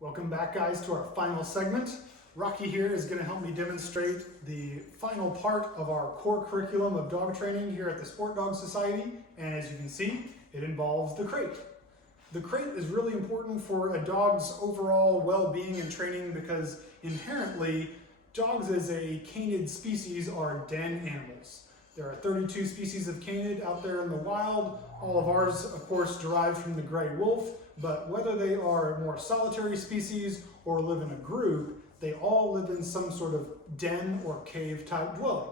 Welcome back, guys, to our final segment. Rocky here is going to help me demonstrate the final part of our core curriculum of dog training here at the Sport Dog Society, and as you can see, it involves the crate. The crate is really important for a dog's overall well-being and training because inherently, dogs as a canid species are den animals. There are 32 species of canid out there in the wild. All of ours, of course, derived from the gray wolf, but whether they are more solitary species or live in a group, they all live in some sort of den or cave type dwelling.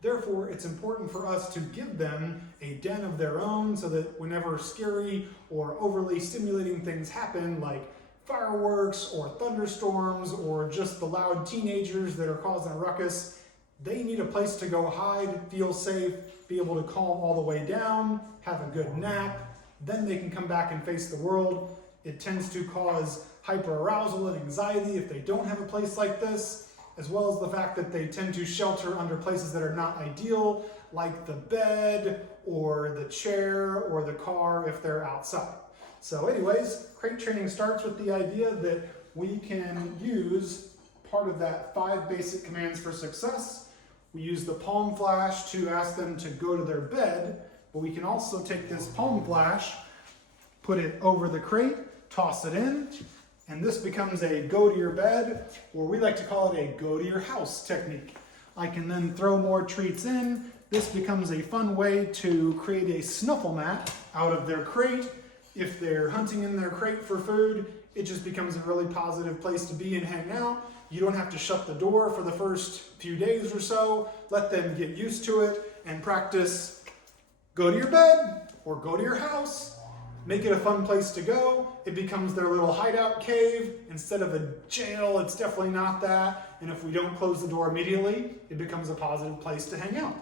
Therefore, it's important for us to give them a den of their own so that whenever scary or overly stimulating things happen, like fireworks or thunderstorms or just the loud teenagers that are causing a ruckus, they need a place to go hide, feel safe, be able to calm all the way down, have a good nap, then they can come back and face the world. It tends to cause hyperarousal and anxiety if they don't have a place like this, as well as the fact that they tend to shelter under places that are not ideal, like the bed or the chair or the car if they're outside. So anyways, crate training starts with the idea that we can use part of that 5 basic commands for success. We use the palm flash to ask them to go to their bed, but we can also take this palm flash, put it over the crate, toss it in, and this becomes a go to your bed, or we like to call it a go to your house technique. I can then throw more treats in. This becomes a fun way to create a snuffle mat out of their crate. If they're hunting in their crate for food, it just becomes a really positive place to be and hang out. You don't have to shut the door for the first few days or so. Let them get used to it and practice go to your bed or go to your house. Make it a fun place to go. It becomes their little hideout cave. Instead of a jail, it's definitely not that. And if we don't close the door immediately, it becomes a positive place to hang out.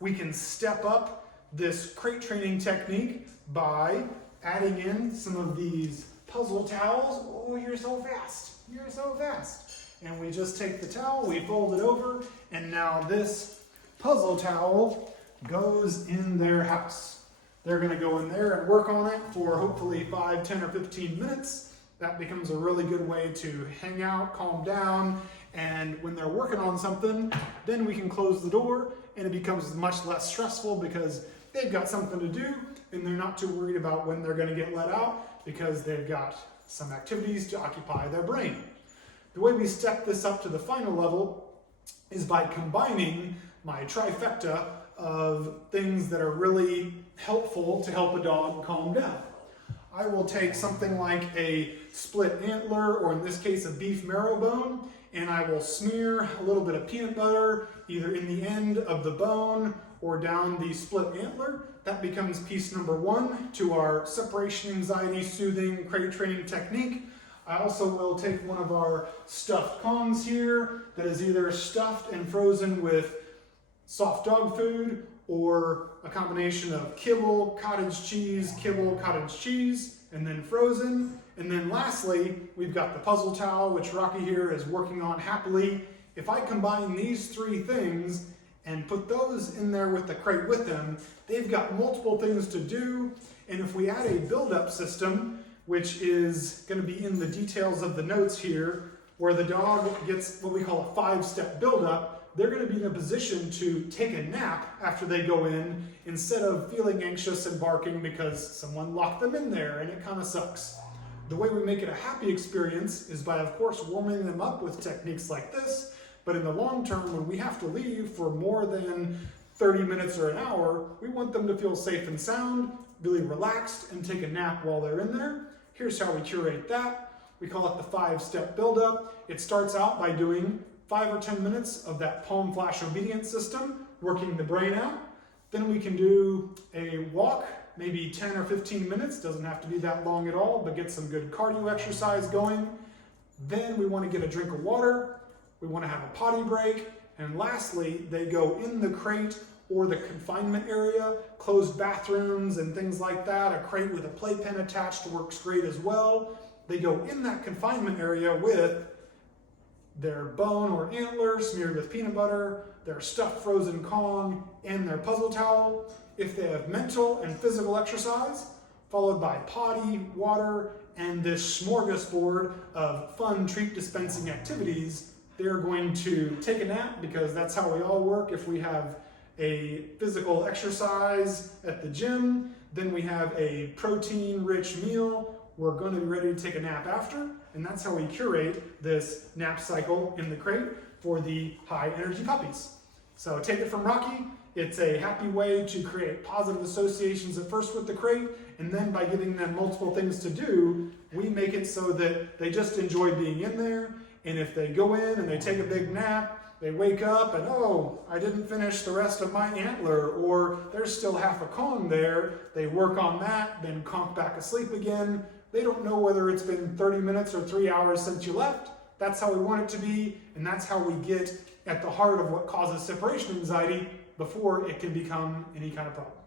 We can step up this crate training technique by adding in some of these puzzle towels. Oh, you're so fast. You're so fast. And we just take the towel, we fold it over, and now this puzzle towel goes in their house. They're going to go in there and work on it for hopefully 5, 10, or 15 minutes. That becomes a really good way to hang out, calm down, and when they're working on something, then we can close the door and it becomes much less stressful because they've got something to do and they're not too worried about when they're going to get let out because they've got some activities to occupy their brain. The way we step this up to the final level is by combining my trifecta of things that are really helpful to help a dog calm down. I will take something like a split antler, or in this case a beef marrow bone, and I will smear a little bit of peanut butter either in the end of the bone or down the split antler. That becomes piece number 1 to our separation anxiety soothing crate training technique. I also will take one of our stuffed Kongs here that is either stuffed and frozen with soft dog food or a combination of kibble, cottage cheese, and then frozen. And then lastly, we've got the puzzle towel, which Rocky here is working on happily. If I combine these 3 things and put those in there with the crate with them, they've got multiple things to do. And if we add a build-up system, which is going to be in the details of the notes here, where the dog gets what we call a 5-step build-up, they're going to be in a position to take a nap after they go in instead of feeling anxious and barking because someone locked them in there and it kind of sucks. The way we make it a happy experience is by, of course, warming them up with techniques like this, but in the long term, when we have to leave for more than 30 minutes or an hour, we want them to feel safe and sound, really relaxed, and take a nap while they're in there. Here's how we curate that. We call it the 5-step buildup. It starts out by doing 5 or 10 minutes of that palm flash obedience system, working the brain out. Then we can do a walk, maybe 10 or 15 minutes. Doesn't have to be that long at all, but get some good cardio exercise going. Then we want to get a drink of water. We want to have a potty break. And lastly, they go in the crate or the confinement area, closed bathrooms and things like that. A crate with a playpen attached works great as well. They go in that confinement area with their bone or antler smeared with peanut butter, their stuffed frozen Kong, and their puzzle towel. If they have mental and physical exercise, followed by potty, water, and this smorgasbord of fun treat dispensing activities. They're going to take a nap because that's how we all work. If we have a physical exercise at the gym, then we have a protein-rich meal. We're going to be ready to take a nap after, and that's how we curate this nap cycle in the crate for the high-energy puppies. So take it from Rocky. It's a happy way to create positive associations at first with the crate, and then by giving them multiple things to do, we make it so that they just enjoy being in there. And if they go in and they take a big nap, they wake up and, oh, I didn't finish the rest of my antler, or there's still half a Kong there. They work on that, then conk back asleep again. They don't know whether it's been 30 minutes or 3 hours since you left. That's how we want it to be, and that's how we get at the heart of what causes separation anxiety before it can become any kind of problem.